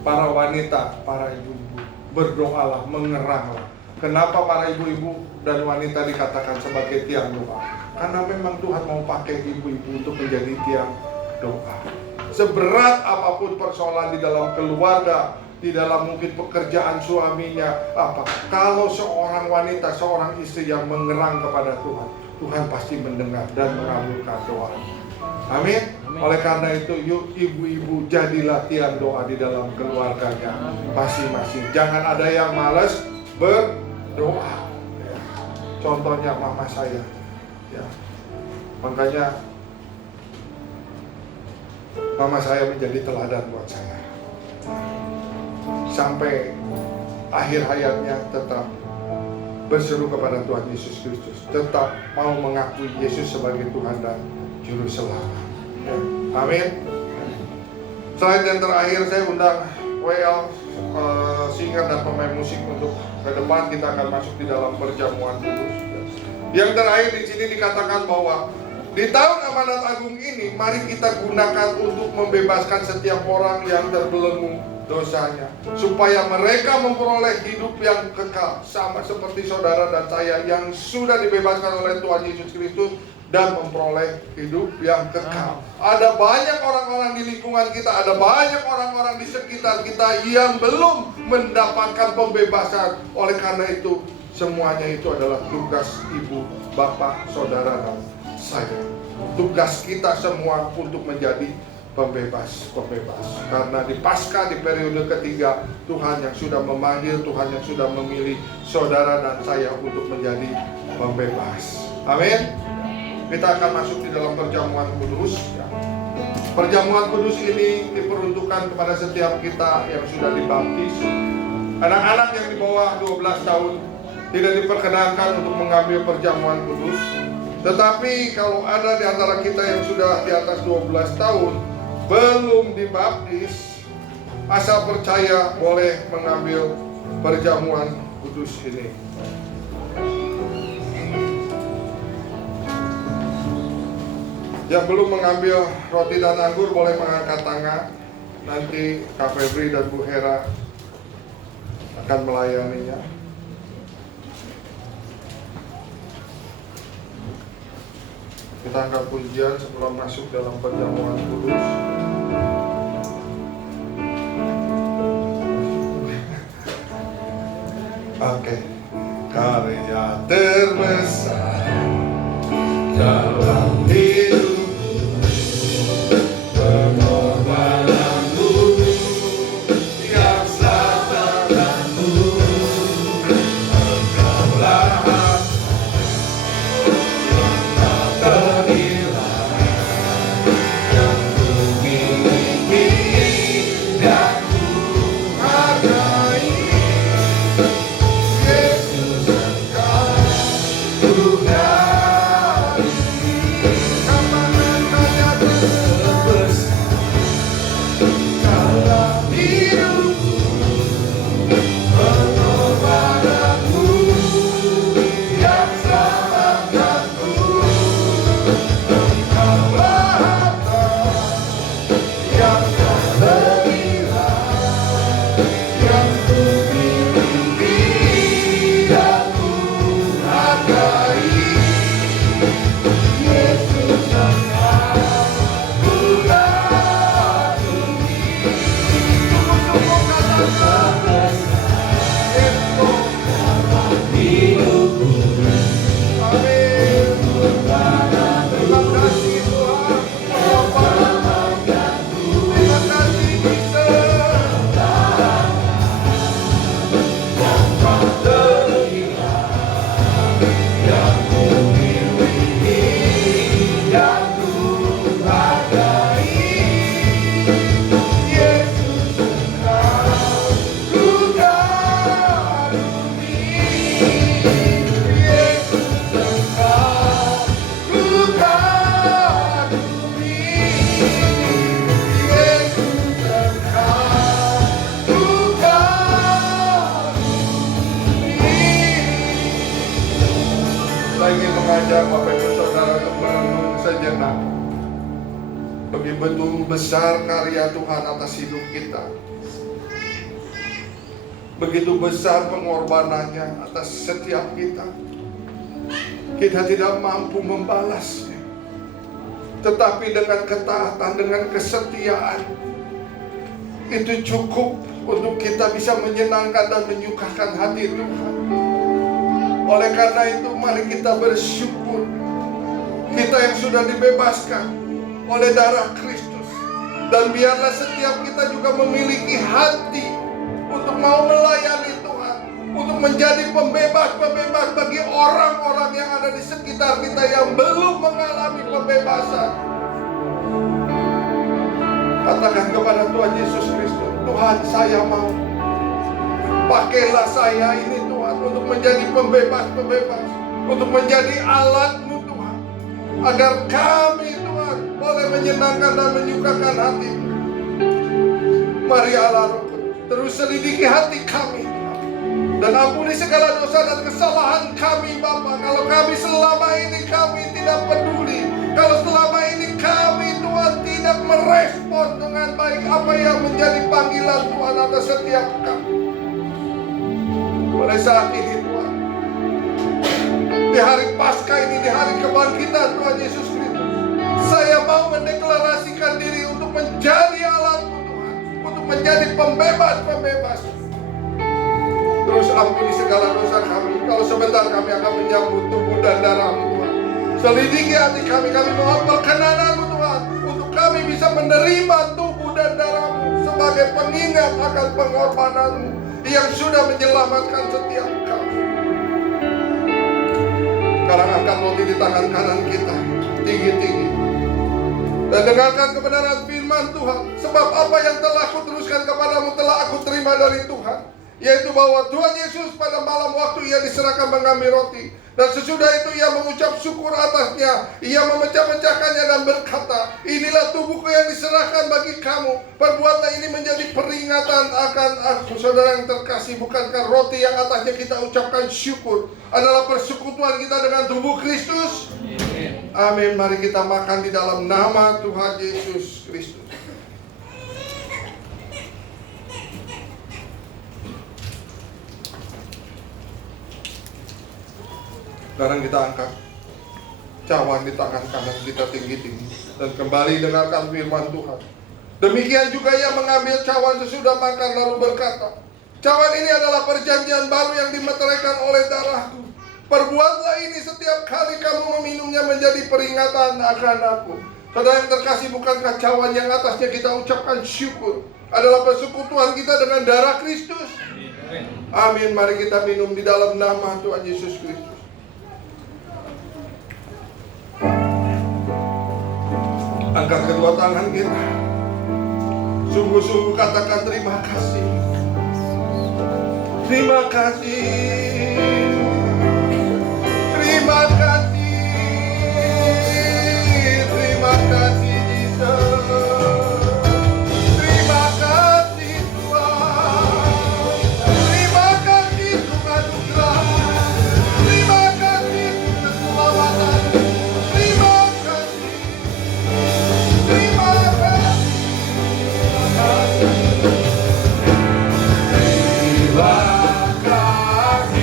para wanita, para ibu-ibu, berdoalah, mengeranglah. Kenapa para ibu-ibu dan wanita dikatakan sebagai tiang doa? Karena memang Tuhan mau pakai ibu-ibu untuk menjadi tiang doa. Seberat apapun persoalan di dalam keluarga, di dalam mungkin pekerjaan suaminya, apa? Kalau seorang wanita, seorang istri yang mengerang kepada Tuhan, Tuhan pasti mendengar dan mengabulkan doa. Amin. Oleh karena itu, yuk ibu-ibu jadilah tiang doa di dalam keluarganya masing-masing. Jangan ada yang malas berdoa. Ya. Contohnya mama saya. Ya. Makanya mama saya menjadi teladan buat saya. Sampai akhir hayatnya tetap berseru kepada Tuhan Yesus Kristus, tetap mau mengakui Yesus sebagai Tuhan dan Juru Selamat. Ya. Amin. Slide yang terakhir saya undang WL singer dan pemain musik untuk ke depan. Kita akan masuk di dalam perjamuan kudus. Yang terakhir di sini dikatakan bahwa di tahun amanat agung ini, mari kita gunakan untuk membebaskan setiap orang yang terbelenggu dosanya, supaya mereka memperoleh hidup yang kekal, sama seperti saudara dan saya yang sudah dibebaskan oleh Tuhan Yesus Kristus dan memperoleh hidup yang kekal. Ada banyak orang-orang di lingkungan kita, ada banyak orang-orang di sekitar kita yang belum mendapatkan pembebasan. Oleh karena itu, semuanya itu adalah tugas ibu, bapak, saudara, dan saya. Tugas kita semua untuk menjadi pembebas. Karena di Paskah, di periode ketiga, Tuhan yang sudah memanggil, Tuhan yang sudah memilih saudara dan saya untuk menjadi pembebas. Amin. Kita akan masuk di dalam perjamuan kudus. Perjamuan kudus ini diperuntukkan kepada setiap kita yang sudah dibaptis. Anak-anak yang di bawah 12 tahun tidak diperkenankan untuk mengambil perjamuan kudus. Tetapi kalau ada di antara kita yang sudah di atas 12 tahun belum dibaptis, asal percaya boleh mengambil perjamuan kudus ini. Yang belum mengambil roti dan anggur boleh mengangkat tangan. Nanti Kak Febri dan Bu Hera akan melayaninya. Kita angkat pujian sebelum masuk dalam perjamuan kudus. Oke. Karya terbesar dalam hidup, pengorbananmu yang sasaranmu, engkaulah yang tak ternilai, yang ku miliki dan ku hargai. Yesus engkau ku hargai. Begitu besar karya Tuhan atas hidup kita. Begitu besar pengorbanannya atas setiap kita. Kita tidak mampu membalasnya. Tetapi dengan ketaatan, dengan kesetiaan, itu cukup untuk kita bisa menyenangkan dan menyukakan hati Tuhan. Oleh karena itu mari kita bersyukur. Kita yang sudah dibebaskan oleh darah Kristus. Dan biarlah setiap kita juga memiliki hati untuk mau melayani Tuhan, untuk menjadi pembebas-pembebas bagi orang-orang yang ada di sekitar kita yang belum mengalami pembebasan. Katakan kepada Tuhan Yesus Kristus, Tuhan saya mau. Pakailah saya ini Tuhan untuk menjadi pembebas-pembebas, untuk menjadi alat-Mu Tuhan, agar kami Tuhan boleh menyenangkan dan menyukakan hati-Mu. Mari Allah Roh Kudus, terus selidiki hati kami dan ampuni segala dosa dan kesalahan kami Bapa. Kalau kami selama ini kami tidak peduli, kalau selama ini kami Tuhan tidak merespon dengan baik apa yang menjadi panggilan Tuhan atas setiap kami. Mulai saat ini Tuhan, di hari Paskah ini, di hari kebangkitan Tuhan Yesus Kristus, saya mau mendeklarasikan diri untuk menjadi alat-Mu Tuhan, untuk menjadi pembebas-pembebas. Terus ampuni segala dosa kami. Kalau sebentar kami akan menyambut tubuh dan darah-Mu Tuhan. Selidiki hati kami, kami mohon perkenanan-Mu Tuhan, untuk kami bisa menerima tubuh dan darah-Mu sebagai pengingat akan pengorbanan-Mu yang sudah menyelamatkan setiap kami. Sekarang angkat roti di tangan kanan kita tinggi-tinggi dan dengarkan kebenaran firman Tuhan. Sebab apa yang telah kuteruskan kepadamu telah aku terima dari Tuhan, yaitu bahwa Tuhan Yesus pada malam waktu Ia diserahkan mengambil roti, dan sesudah itu Ia mengucap syukur atasnya. Ia memecah-mecahkannya dan berkata, inilah tubuhku yang diserahkan bagi kamu. Perbuatlah ini menjadi peringatan akan aku. Saudara yang terkasih, bukankah roti yang atasnya kita ucapkan syukur adalah persekutuan kita dengan tubuh Kristus? Amin. Mari kita makan di dalam nama Tuhan Yesus Kristus. Sekarang kita angkat cawan di tangan kanan kita tinggi-tinggi dan kembali dengarkan firman Tuhan. Demikian juga Ia mengambil cawan sesudah makan lalu berkata, cawan ini adalah perjanjian baru yang dimeteraikan oleh darahku. Perbuatlah ini setiap kali kamu meminumnya menjadi peringatan akan aku. Saudara yang terkasih, bukankah cawan yang atasnya kita ucapkan syukur adalah persekutuan kita dengan darah Kristus? Amin. Mari kita minum di dalam nama Tuhan Yesus Kristus. Angkat kedua tangan kita. Sungguh-sungguh katakan terima kasih. Terima kasih. Terima kasih. Terima kasih Yesus. Terima kasih Tuhan. Terima kasih Tuhan anugerah. Terima kasih Tuhan keselamatan. Terima kasih. Terima kasih. Terima kasih.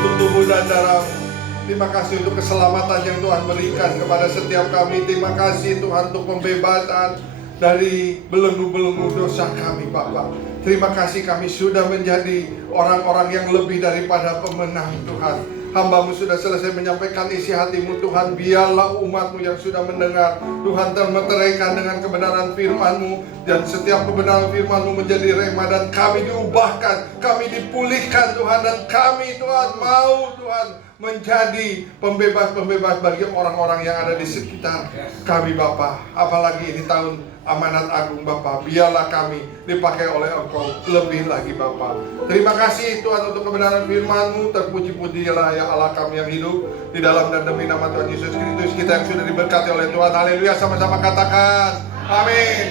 untuk tubuh dan darah-Mu. Terima kasih untuk keselamatan yang Tuhan berikan kepada setiap kami. Terima kasih Tuhan untuk pembebasan dari belenggu-belenggu dosa kami Bapa. Terima kasih kami sudah menjadi orang-orang yang lebih daripada pemenang Tuhan. Hamba-Mu sudah selesai menyampaikan isi hati-Mu Tuhan. Biarlah umat-Mu yang sudah mendengar Tuhan termeteraikan dengan kebenaran firman-Mu. Dan setiap kebenaran firman-Mu menjadi rema. Dan kami diubahkan, kami dipulihkan Tuhan. Dan kami Tuhan mau Tuhan menjadi pembebas-pembebas bagi orang-orang yang ada di sekitar kami Bapa. Apalagi ini tahun amanat agung Bapa. Biarlah kami dipakai oleh Engkau lebih lagi Bapa. Terima kasih Tuhan untuk kebenaran firman-Mu. Terpuji-pujilah ya Allah kami yang hidup di dalam dan demi nama Tuhan Yesus Kristus, kita yang sudah diberkati oleh Tuhan. Haleluya, sama-sama katakan amin.